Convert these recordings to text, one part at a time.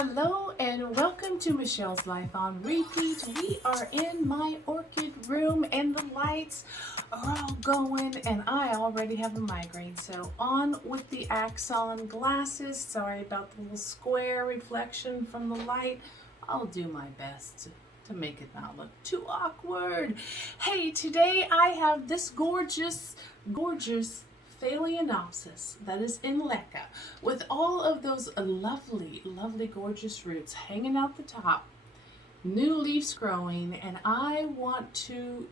Hello and welcome to Michelle's Life on Repeat. We are in my orchid room and the lights are all going and I already have a migraine. So on with the Axon Glasses. Sorry about the little square reflection from the light. I'll do my best to make it not look too awkward. Hey, today I have this gorgeous Phalaenopsis that is in Lecca with all of those lovely, gorgeous roots hanging out the top, new leaves growing, and I want to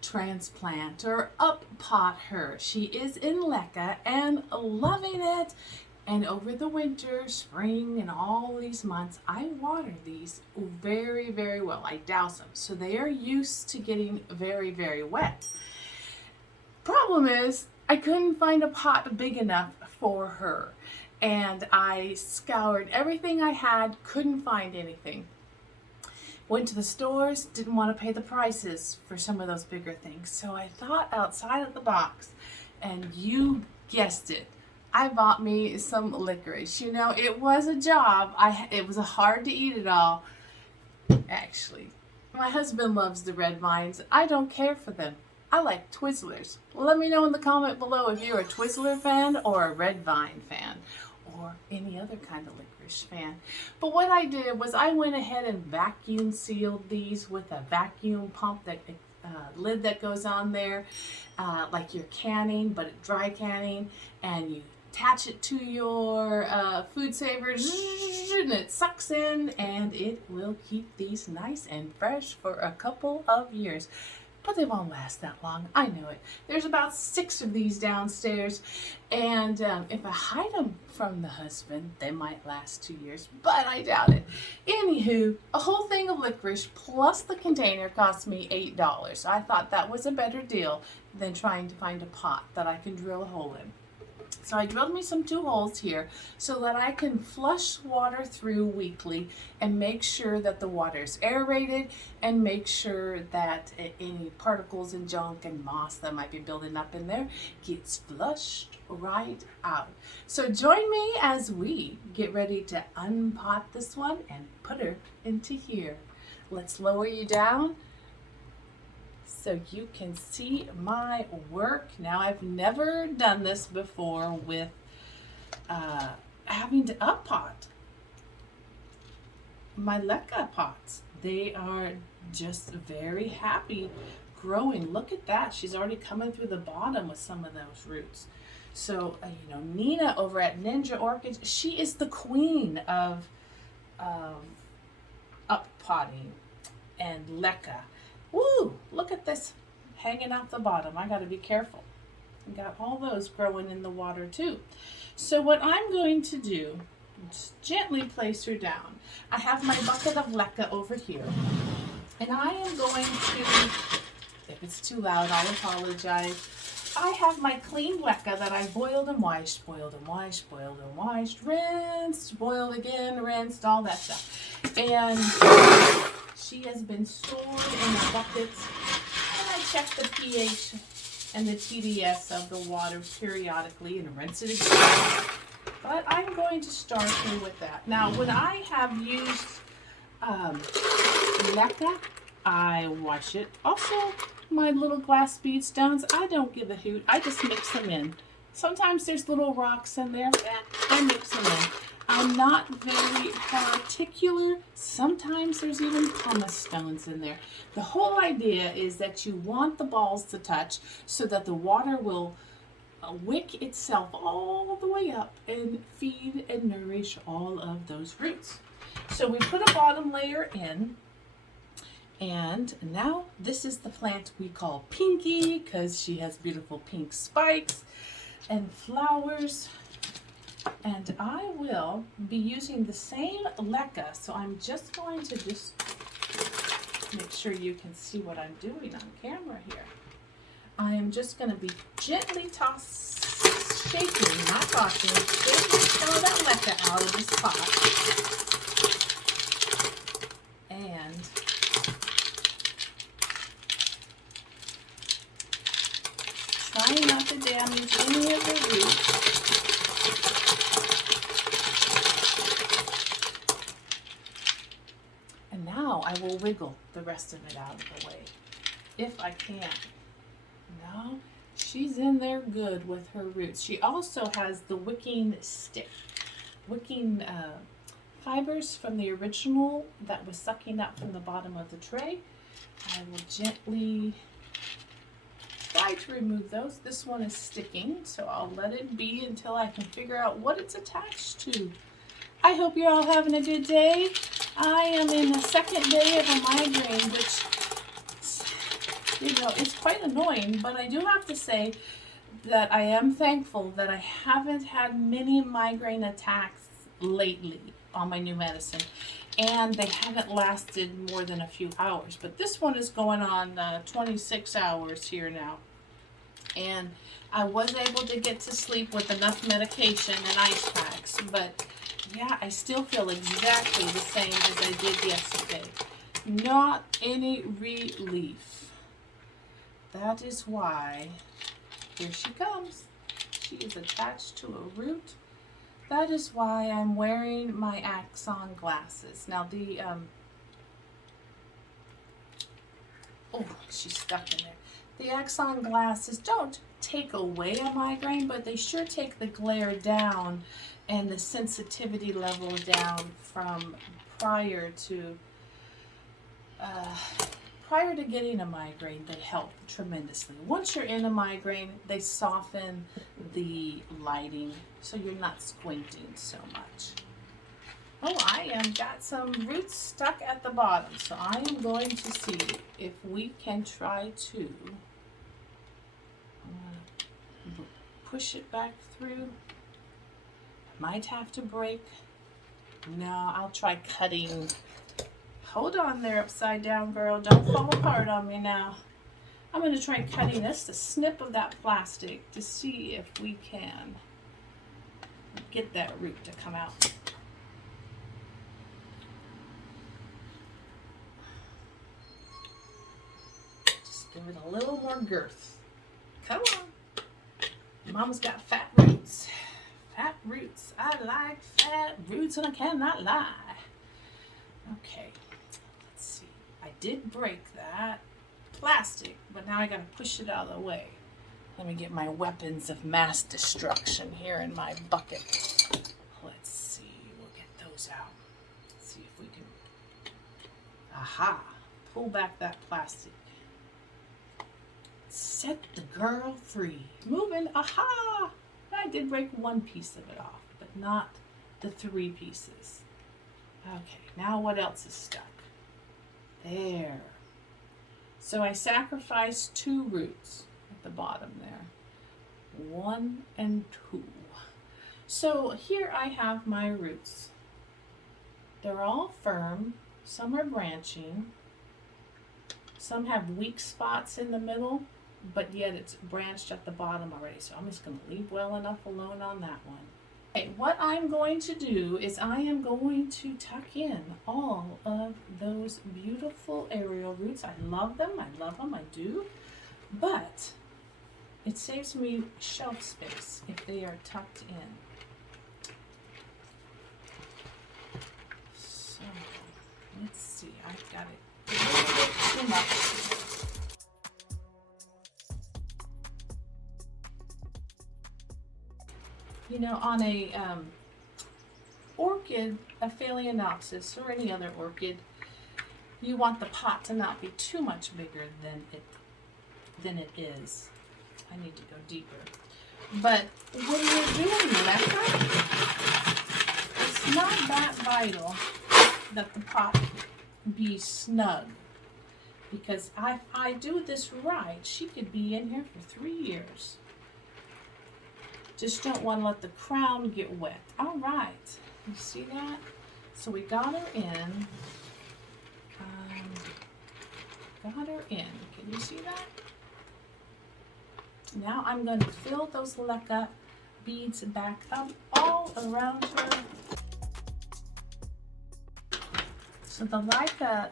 transplant or uppot her. She is in Lecca and loving it. And over the winter, spring, and all these months, I water these very, very well. I douse them. So they are used to getting very, very wet. Problem is, I couldn't find a pot big enough for her. And I scoured everything I had, couldn't find anything. Went to the stores, didn't want to pay the prices for some of those bigger things. So I thought outside of the box, and you guessed it. I bought me some licorice. You know, it was a job. It was hard to eat it all. Actually, my husband loves the red vines. I don't care for them. I like Twizzlers. Let me know in the comment below if you're a Twizzler fan or a red vine fan or any other kind of licorice fan. But what I did was I went ahead and vacuum sealed these with a vacuum pump, that lid that goes on there, like you're canning, but dry canning, and you attach it to your food savers and it sucks in and it will keep these nice and fresh for a couple of years. But they won't last that long. I know it. There's about 6 of these downstairs, and if I hide them from the husband, they might last 2 years, but I doubt it. Anywho, a whole thing of licorice plus the container cost me $8. I thought that was a better deal than trying to find a pot that I can drill a hole in. So I drilled me some 2 holes here so that I can flush water through weekly and make sure that the water is aerated and make sure that any particles and junk and moss that might be building up in there gets flushed right out. So join me as we get ready to unpot this one and put her into here. Let's lower you down so you can see my work. Now, I've never done this before with having to uppot my Lecca pots. They are just very happy growing. Look at that. She's already coming through the bottom with some of those roots. So, you know, Nina over at Ninja Orchids, she is the queen of uppotting and Lecca. Woo! Look at this hanging out the bottom. I got to be careful. I got all those growing in the water too. So what I'm going to do is gently place her down. I have my bucket of Lecca over here, and I am going to, if it's too loud, I'll apologize. I have my clean Lecca that I boiled and washed, rinsed, boiled again, rinsed, all that stuff. And she has been stored in the buckets, and I check the pH and the TDS of the water periodically and rinse it again. But I'm going to start here with that. Now, when I have used Lecca, I wash it. Also, my little glass bead stones, I don't give a hoot. I just mix them in. Sometimes there's little rocks in there. I mix them in. I'm not very particular. Sometimes there's even pumice stones in there. The whole idea is that you want the balls to touch so that the water will wick itself all the way up and feed and nourish all of those roots. So we put a bottom layer in, and now this is the plant we call Pinky because she has beautiful pink spikes and flowers. And I will be using the same Lecca, so I'm just going to make sure you can see what I'm doing on camera here. I am just going to be gently shaking, not tossing, shaking some of that Lecca out of this pot. And trying not to damage any of the roots. I will wiggle the rest of it out of the way if I can. No, she's in there good with her roots. She also has the wicking stick, wicking fibers from the original that was sucking up from the bottom of the tray. I will gently try to remove those. This one is sticking, so I'll let it be until I can figure out what it's attached to. I hope you're all having a good day. I am in the second day of a migraine, which, you know, it's quite annoying, but I do have to say that I am thankful that I haven't had many migraine attacks lately on my new medicine, and they haven't lasted more than a few hours. But this one is going on 26 hours here now, and I was able to get to sleep with enough medication and ice packs, but yeah, I still feel exactly the same as I did yesterday. Not any relief. That is why, here she comes. She is attached to a root. That is why I'm wearing my Axon glasses. Now the, oh, she's stuck in there. The Axon glasses don't take away a migraine, but they sure take the glare down and the sensitivity level down from prior to getting a migraine. They help tremendously. Once you're in a migraine, they soften the lighting so you're not squinting so much. Oh, I am got some roots stuck at the bottom, so I am going to see if we can try to push it back through. Might have to break. No, I'll try cutting. Hold on there, upside down girl. Don't fall apart on me now. I'm going to try cutting just a snip of that plastic to see if we can get that root to come out. Just give it a little more girth. Come on. Mama's got fat roots. Fat roots. I like fat roots and I cannot lie. Okay, let's see. I did break that plastic, but now I gotta push it out of the way. Let me get my weapons of mass destruction here in my bucket. Let's see, we'll get those out. Let's see if we can, aha, pull back that plastic. Set the girl free. Moving, aha! I did break one piece of it off, but not the 3 pieces. Okay, now what else is stuck? There. So I sacrificed 2 roots at the bottom there. 1 and 2. So here I have my roots. They're all firm. Some are branching. Some have weak spots in the middle, but yet it's branched at the bottom already. So I'm just going to leave well enough alone on that one. Okay, what I'm going to do is I am going to tuck in all of those beautiful aerial roots. I love them, I do. But it saves me shelf space if they are tucked in. So, let's see, I've got it a little bit too much. You know, on a orchid, a Phalaenopsis or any other orchid, you want the pot to not be too much bigger than it is. I need to go deeper. But when you're doing Lecca, it's not that vital that the pot be snug. Because if I do this right, she could be in here for 3 years. Just don't want to let the crown get wet. All right, you see that? So we got her in. Can you see that? Now I'm going to fill those Lecca beads back up all around her. So the Lecca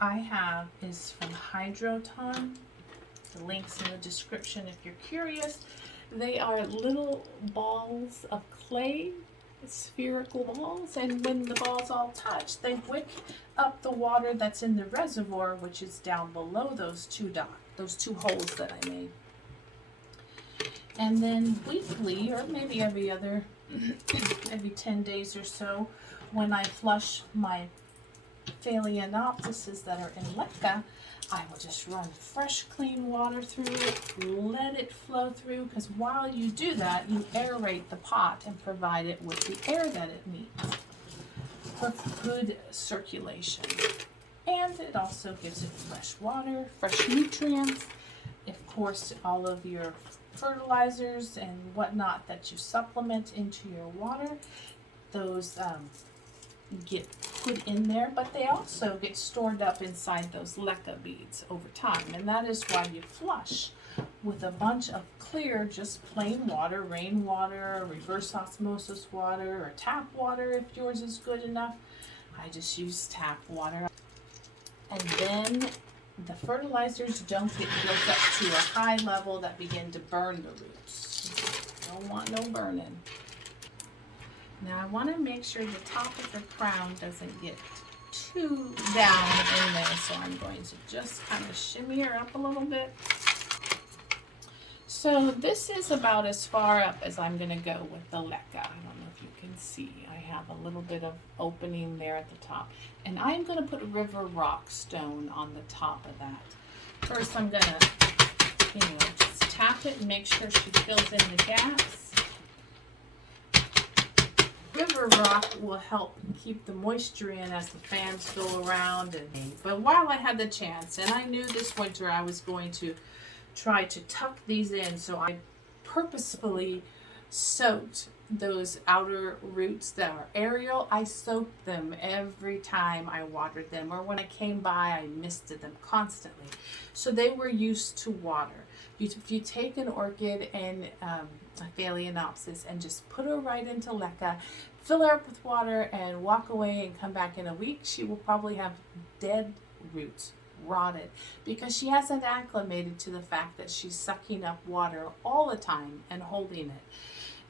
I have is from Hydroton. The link's in the description if you're curious. They are little balls of clay spherical balls, and when the balls all touch, they wick up the water that's in the reservoir, which is down below those two holes that I made. And then weekly, or maybe every 10 days or so, when I flush my Phalaenopsis that are in Lecca, I will just run fresh, clean water through it, let it flow through, because while you do that, you aerate the pot and provide it with the air that it needs for good circulation. And it also gives it fresh water, fresh nutrients. Of course, all of your fertilizers and whatnot that you supplement into your water, those get put in there, but they also get stored up inside those Lecca beads over time, and that is why you flush with a bunch of clear, just plain water, rainwater, reverse osmosis water, or tap water if yours is good enough. I just use tap water. And then the fertilizers don't get built up to a high level that begin to burn the roots. Don't want no burning. Now I want to make sure the top of the crown doesn't get too down in there, so I'm going to just kind of shimmy her up a little bit. So this is about as far up as I'm going to go with the Lecca. I don't know if you can see. I have a little bit of opening there at the top. And I'm going to put a river rock stone on the top of that. First I'm going to, just tap it and make sure she fills in the gaps. River rock will help keep the moisture in as the fans go around. But while I had the chance, and I knew this winter I was going to try to tuck these in, so I purposefully soaked those outer roots that are aerial. I soaked them every time I watered them, or when I came by I misted them constantly, so they were used to water. If you take an orchid and a Phalaenopsis and just put her right into Lecca, fill her up with water and walk away and come back in a week, she will probably have dead roots, rotted, because she hasn't acclimated to the fact that she's sucking up water all the time and holding it.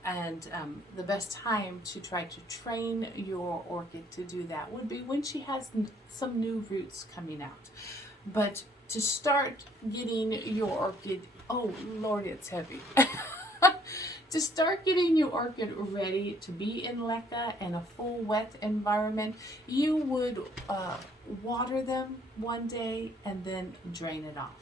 And the best time to try to train your orchid to do that would be when she has some new roots coming out. But to start getting your orchid, oh Lord, it's heavy. To start getting your orchid ready to be in Lecca and a full wet environment, you would water them one day and then drain it off.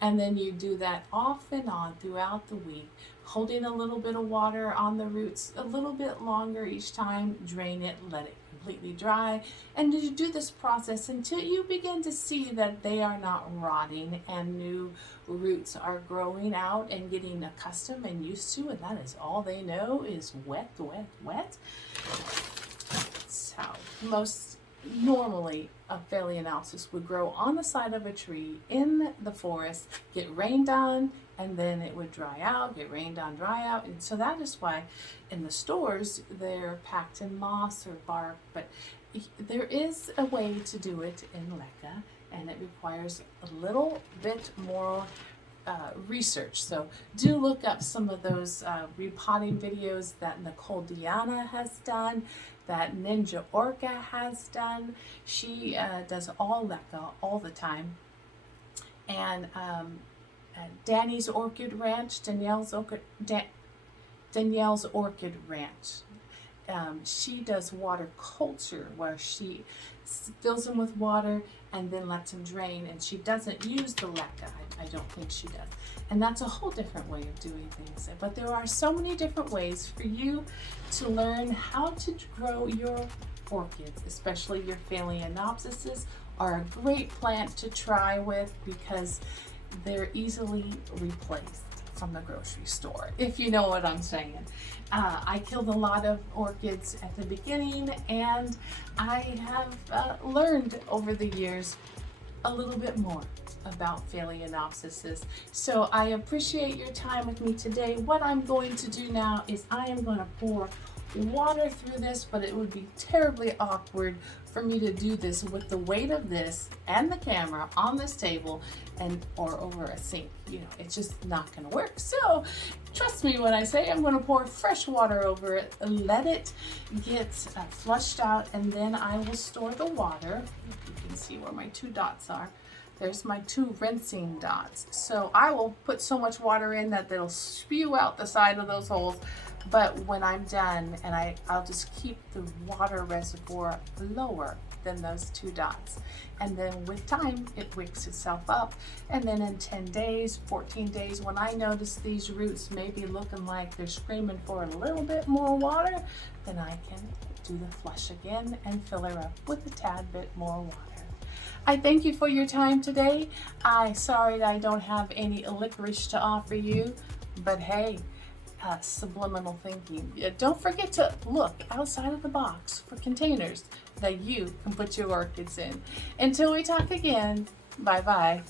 And then you do that off and on throughout the week, holding a little bit of water on the roots a little bit longer each time, drain it, let it completely dry, and you do this process until you begin to see that they are not rotting and new roots are growing out and getting accustomed and used to, and that is all they know is wet, wet, wet. So most normally a Phalaenopsis would grow on the side of a tree in the forest, get rained on, and then it would dry out, get rained on, dry out. And so that is why in the stores they're packed in moss or bark, but there is a way to do it in Lecca, and it requires a little bit more research. So do look up some of those repotting videos that Nicole Diana has done, that Ninja Orca has done. She does all Lecca all the time. And Danny's Orchid Ranch, Danielle's Orchid Ranch. She does water culture, where she fills them with water and then lets them drain, and she doesn't use the Lecca. I don't think she does. And that's a whole different way of doing things. But there are so many different ways for you to learn how to grow your orchids, especially your Phalaenopsises are a great plant to try with because they're easily replaced from the grocery store, if you know what I'm saying. I killed a lot of orchids at the beginning, and I have learned over the years a little bit more about Phalaenopsises. So I appreciate your time with me today. What I'm going to do now is I am going to pour water through this, but it would be terribly awkward for me to do this with the weight of this and the camera on this table or over a sink. You know, it's just not gonna work. So trust me when I say I'm gonna pour fresh water over it, let it get flushed out, and then I will store the water. You can see where my 2 dots are. There's my 2 rinsing dots. So I will put so much water in that it'll spew out the side of those holes. But when I'm done, and I'll just keep the water reservoir lower than those 2 dots. And then with time, it wicks itself up. And then in 10 days, 14 days, when I notice these roots may be looking like they're screaming for a little bit more water, then I can do the flush again and fill her up with a tad bit more water. I thank you for your time today. Sorry that I don't have any licorice to offer you, but hey, subliminal thinking. Don't forget to look outside of the box for containers that you can put your orchids in. Until we talk again, bye-bye.